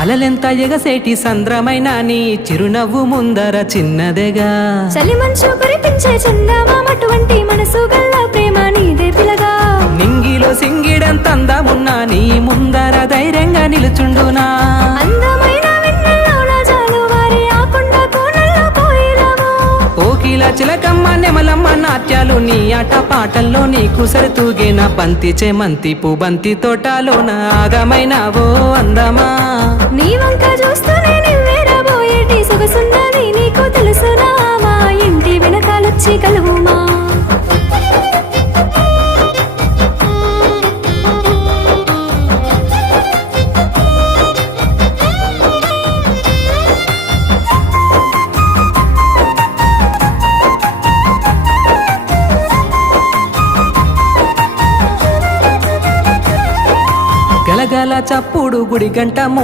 అలలెంత ఎగసేటి సంద్రమైన నీ చిరునవ్వు ముందర చిన్నదేగా చలి మంచు కురిపించే చందమామటువంటి మనసు గల్ల ప్రేమ నీదే పిలగా నింగిలో సింగిడంత అందమున్నా నీ ముందర ధైర్యంగా నిలుచుండునా అందమైన వెన్నెల్లోన జాలువారి ఆ కొండ కోనల్లో కోయిలము ఓకిల చిలకమ్మ నెమలమ్మ నాట్యాలు నీ ఆట పాటల్లో నీకు సరితూగేన బంతి చేమంతి పూబంతి తోటలోన ఆగమైనావో అందమా నీ వంక చూస్తూనే నివ్వేరబోయేటి సొగసున్నది నీకు తెలుసునా మా ఇంటి వెనకాలొచ్చి కలువుమా గలగల చప్పుడు గుడి గంట